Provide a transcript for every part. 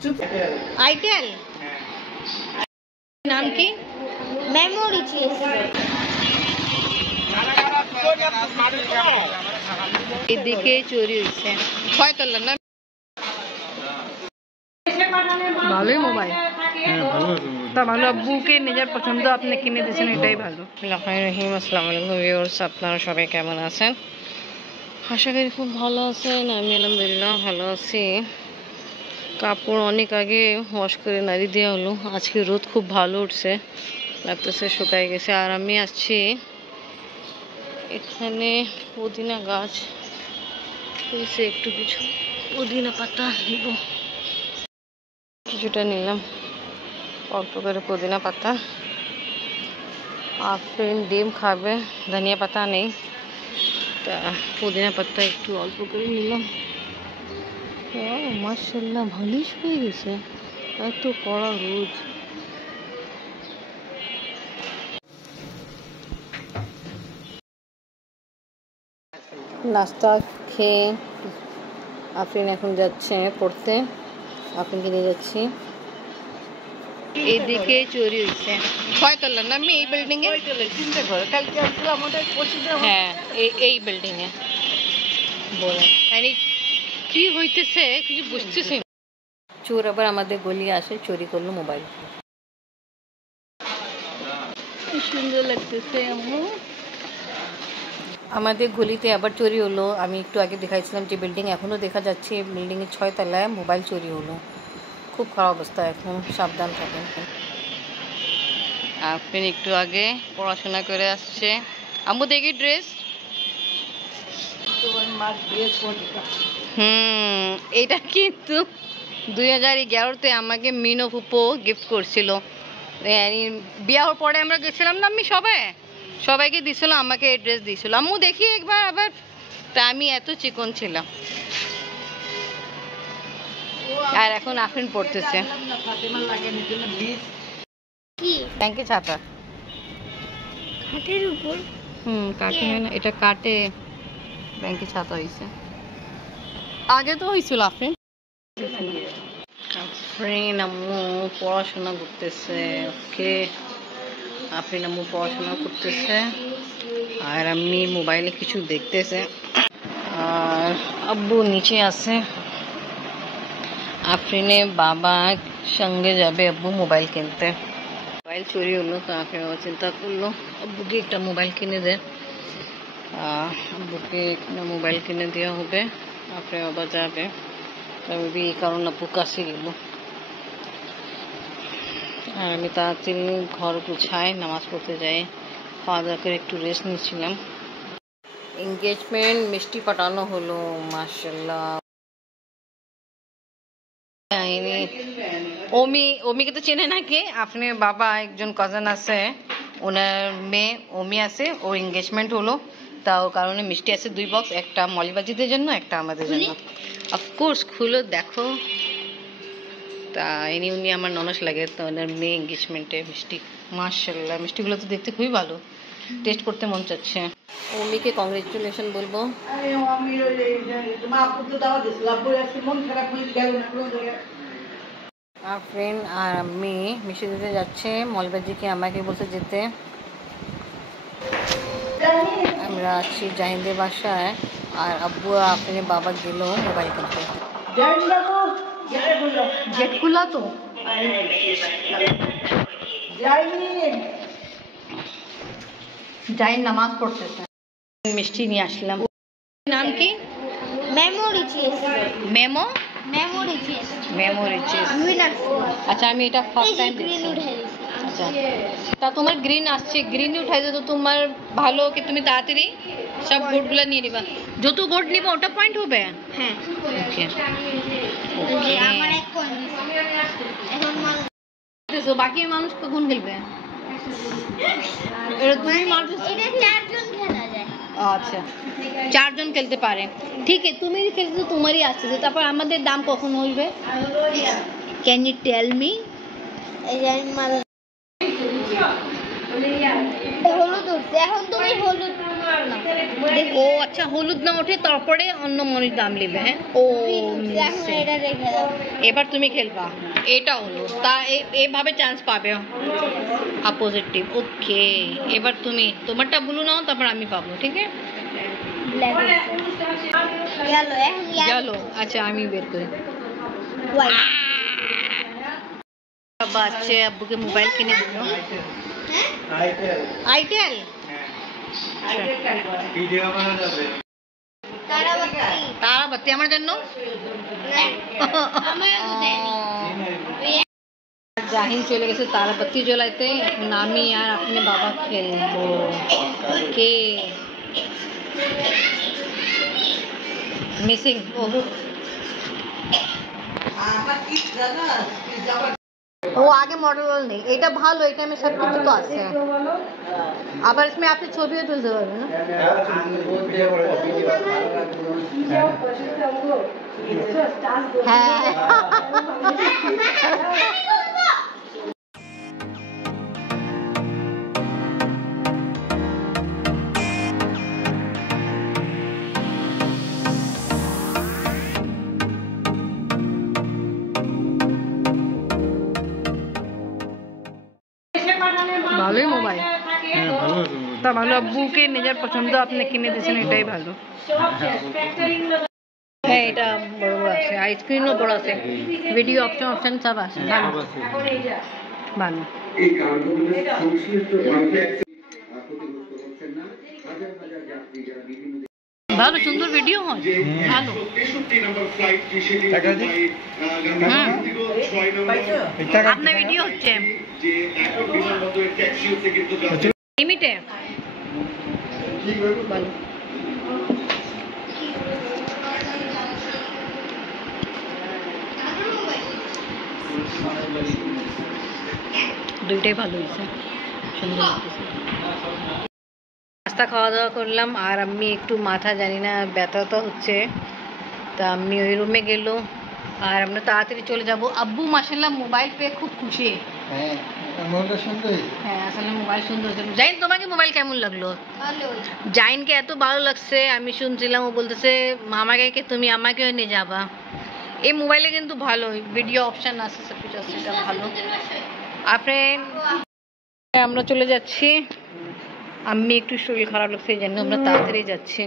Itel নাম কি? Memory cheese. এদিকে চুরি হয়েছে। ছয়তলা না? ভালোই মোবাইল। তা ভালো, আব্বুকে নিজের পছন্দ আপনি কিনে দিয়েছেন, এটাই ভালো। রহিম, আসসালামু আলাইকুম ভিউয়ার্স, আপনারা সবাই কেমন আছেন? আশা করি খুব ভালো আছেন। আমি আলহামদুলিল্লাহ ভালো আছি। কাপড় অনেক আগে ওয়াশ করে নাড়ি দেওয়া হলো। আজকে রোদ খুব ভালো উঠছে, লাগতেছে শুকাই গেছে। আর আমি আসছি এখানে পুদিনা গাছ হয়েছে, একটু কিছু পুদিনা পাতা নিব, কিছুটা নিলাম, অল্প করে পুদিনা পাতা। আফরিন ডিম খাবে, ধনিয়া পাতা নেই, তা পুদিনা পাতা একটু অল্প করে নিলাম। মাশাআল্লাহ ভালোই হয়ে গেছে, এত কড়া রোদ। নাস্তা খেয়ে আফরিন এখন যাচ্ছে পড়তে, আফরিনকে নিয়ে যাচ্ছি। এদিকে চুরি হয়েছে। ছয়তলা না? আমি এই বিল্ডিং এ, হ্যাঁ এই বিল্ডিং এ বলে কি হইতেছে কিছু বুঝতেছি। চোর আবার আমাদের গলি আসে, চুরি করলো মোবাইল। সুন্দর লাগতেছে আম্মু। আমাদের গলিতে আবার চুরি হলো। আমি একটু আগে দেখাইছিলাম যে বিল্ডিং এখনো দেখা যাচ্ছে, বিল্ডিং এর 6 তলায় মোবাইল চুরি হলো। খুব খারাপ অবস্থা, এখন সাবধান থাকেন। আপনি একটু আগে পড়াশোনা করে আসছে। আম্মু দেখি ড্রেস। এটা কিন্তু 2011-তে আমাকে মিনো ফুপো গিফট করছিল। বিয়ার পরে আমরা গেছিলাম না, আমি সবাইকে দিছিল, আমাকে এই ড্রেস দিছিল। আম্মু দেখি একবার আবার। তা আমি এত চিকন ছিলাম। আর এখন আফরিন পড়তেছে। কি ব্যাংকে ছাতা? খাটের উপর? কাটে হয় না, এটা কাটে। ব্যাংকে ছাতা হয়েছে, আগে তো হয়েছিল। আফরিন আম্মু পড়াশোনা করতেছে। ওকে, আফরিন আম্মু পড়াশোনা করতেছে আর আমি মোবাইলে কিছু দেখতেছে। আর আব্বু নিচে আছে। আফরিনে বাবা সঙ্গে যাবে আব্বু মোবাইল কিনতে। মোবাইল চুরি হলো, তো আফরিন চিন্তা করলো আব্বুকে একটা মোবাইল কিনে দে। আব্বুকে একটা মোবাইল কিনে দেওয়া হবে, আফরিন বাবা যাবে। আমি এই কারণে আব্বু কাছে গেল। আর আমি তাড়াতাড়ি ঘর গুছাই, নামাজ পড়তে যাই, খাওয়া দাওয়া করে একটু রেস্ট নিচ্ছিলাম। এঙ্গেজমেন্ট মিষ্টি পাঠানো হলো, মাশাআল্লাহ। ওমিকে তো চেনে নাকি? আপনার বাবা একজন কাজিন আছে, ওনার মেয়ে ওমি আছে, ওর এঙ্গেজমেন্ট হলো, তা ওর কারণে মিষ্টি আছে 2 বক্স, একটা মলিবাজিদের জন্য, একটা আমাদের জন্য। অফকোর্স খুলো দেখো। তা উনি আমার ননস লাগে, তো ওনার মেয়ে এঙ্গেজমেন্টে মিষ্টি। মাশাআল্লাহ, মিষ্টিগুলো তো দেখতে খুবই ভালো, টেস্ট করতে মন চাচ্ছে। ওমিকে কংগ্রেচুলেশন বলবো। আফরিন আর আমি মিষ্টি দিতে যাচ্ছে মলবাজিকে, আমাকে বলতে যেতে। আমরা আছি জাহিদের বাসায়, আর আব্বু আফরিনের বাবা গেল মোবাইল কিনতে। গেট খোলা তো। জাহিদ নামাজ পড়তেছে। মিষ্টি নিয়ে আসলাম। নাম কি? Memory cheese. Memory cheese. আচ্ছা, আমি এটা ফার্স্ট টাইম দেখছি। আচ্ছা, তা তোমার গ্রিন আসছে, গ্রিন উঠাই তো তোমার ভালো, কি তুমি তাড়াতাড়ি সব গোটগুলো নিয়ে নিবা। যত গোট নিবা ওটা পয়েন্ট হবে। হ্যাঁ, ওকে। আমার এক পয়েন্ট। এখন বাকি মানুষ কখন খেলবে? এটা তুমি মারতেছো। এটা 4 জন খেলা যায়। আচ্ছা, 4 জন খেলতে পারে। ঠিক আছে, তুমি খেলতে তো তোমারই আসছে, তারপর আমাদের দাম কখন হইবে? Can you tell me? এই যে মাল হলুদ উঠছে, এখন তুমি হলুদ ও আচ্ছা, হলুদ না ওঠে তারপরে অন্য মনির দাম নেবে। হ্যাঁ, ও এখন এটা রেখে দাও। এবার তুমি খেলবা। এটা হলো তা এইভাবে চান্স পাবে অপোজিট টিম। ওকে, এবার তুমি তোমারটা ব্লু নাও, তারপর আমি পাবো। ঠিক আছে, ব্ল্যাক ইয়েলো, এখন চলো। আচ্ছা, আমি বের করি। হোয়াইট। বাবা আছে আব্বুকে মোবাইল কিনে দিল। আইটেল তারাবাতি আমার জন্য। জাহিন চলে গেছে তারাবাতি জ্বলাইতে, এখন আমি আর আপনি বাবা খেলবো। কে মিসিং? ও आगे मॉडल नहीं, এটা ভালো, এটা में सब कुछ तो আছে। আবার इसमें আপনি ছবিও তুলতে পারবেন না। হ্যাঁ, ভালোই মোবাইল। তা ভালো, আব্বুকে নিজের পছন্দ আপনি কিনে দিয়েছেন, এটাই ভালো। হ্যাঁ, এটা বড় বড় আছে, আইসক্রিমও বড় আছে, ভিডিও অপশন সব আছে। ভালো ভালো সুন্দর ভিডিও হয়, ভালো। আপনার ভিডিও হচ্ছে লিমিটে ভালো। দুইটাই ভালো হয়েছে, সুন্দর লাগতেছে। নাস্তা খাওয়া দাওয়া করলাম, আর আমি একটু মাথা জানি না ব্যথা তো হচ্ছে, তা আমি ওই রুমে গেল, আর আমরা তাড়াতাড়ি চলে যাব। আব্বু মাশাআল্লাহ মোবাইল পেয়ে খুব খুশি। হ্যাঁ, আসলে মোবাইল সুন্দর হয়েছে। জাইন, তোমাকে মোবাইল কেমন লাগলো? জাইনকে এত ভালো লাগছে, আমি শুনছিলাম ও বলতেছে মামাকে তুমি আমাকেও নিয়ে যাবা। এই মোবাইলে কিন্তু ভালো ভিডিও অপশন আছে, সব কিছু আছে, এটা ভালো। আর ফ্রেন্ড, আমরা চলে যাচ্ছি। আমি একটু শরীর খারাপ লাগছে, এই জন্য আমরা তাড়াতাড়ি যাচ্ছি।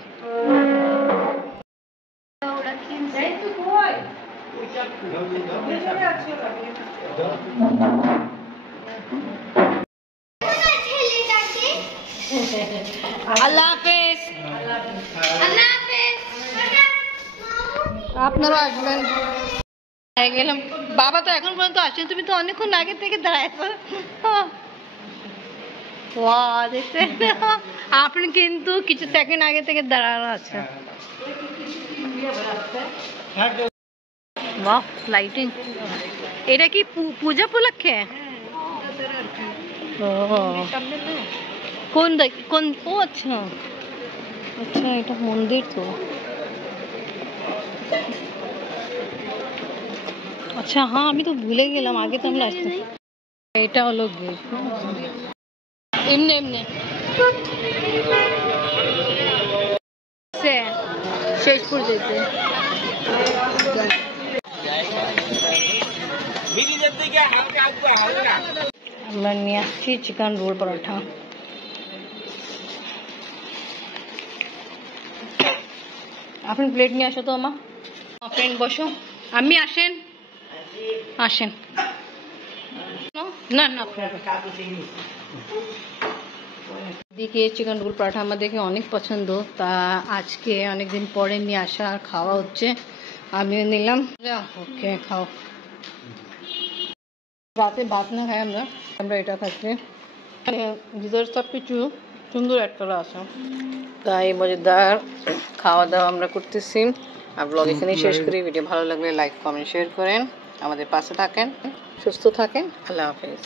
আল্লাহ হাফেজ। আপনারা আসবেন। গেলাম। বাবা তো এখন পর্যন্ত আসেন, তুমি তো অনেকক্ষণ আগে থেকে দাঁড়াইছো। দেখছেন, আপনি কিন্তু কিছু সেকেন্ড আগে থেকে দাঁড়ানো আছে। বাহ, লাইটিং। এটা কি পূজা উপলক্ষে? কোন কোন? ও আচ্ছা আচ্ছা, এটা মন্দির তো। আচ্ছা, হ্যাঁ, আমি তো ভুলে গেলাম, আগে তো আমরা আসতে। এটা হলো গেট। এমনি এমনি শেষপুর যেতে। আমরা নিয়ে আসছি চিকেন রোল পরোটা। আপনি প্লেট নিয়ে আসো তো আমার ফ্রেন্ড, বসো। আমি আসেন আসেন। না না, দিকে চিকেন রোল পরোটা আমাদেরকে অনেক পছন্দ, তা আজকে অনেকদিন পরে নিয়ে আসা আর খাওয়া হচ্ছে, আমিও নিলাম। ওকে, খাও। রাতে ভাত না খাই আমরা এটা খাচ্ছি। ভিতরে সব কিছু সুন্দর অ্যাড করা আছে, তাই মজাদার খাওয়া দাওয়া আমরা করতেছি। আর ব্লগ এখানেই শেষ করি। ভিডিও ভালো লাগলে লাইক কমেন্ট শেয়ার করেন, আমাদের পাশে থাকেন, সুস্থ থাকেন। আল্লাহ হাফেজ।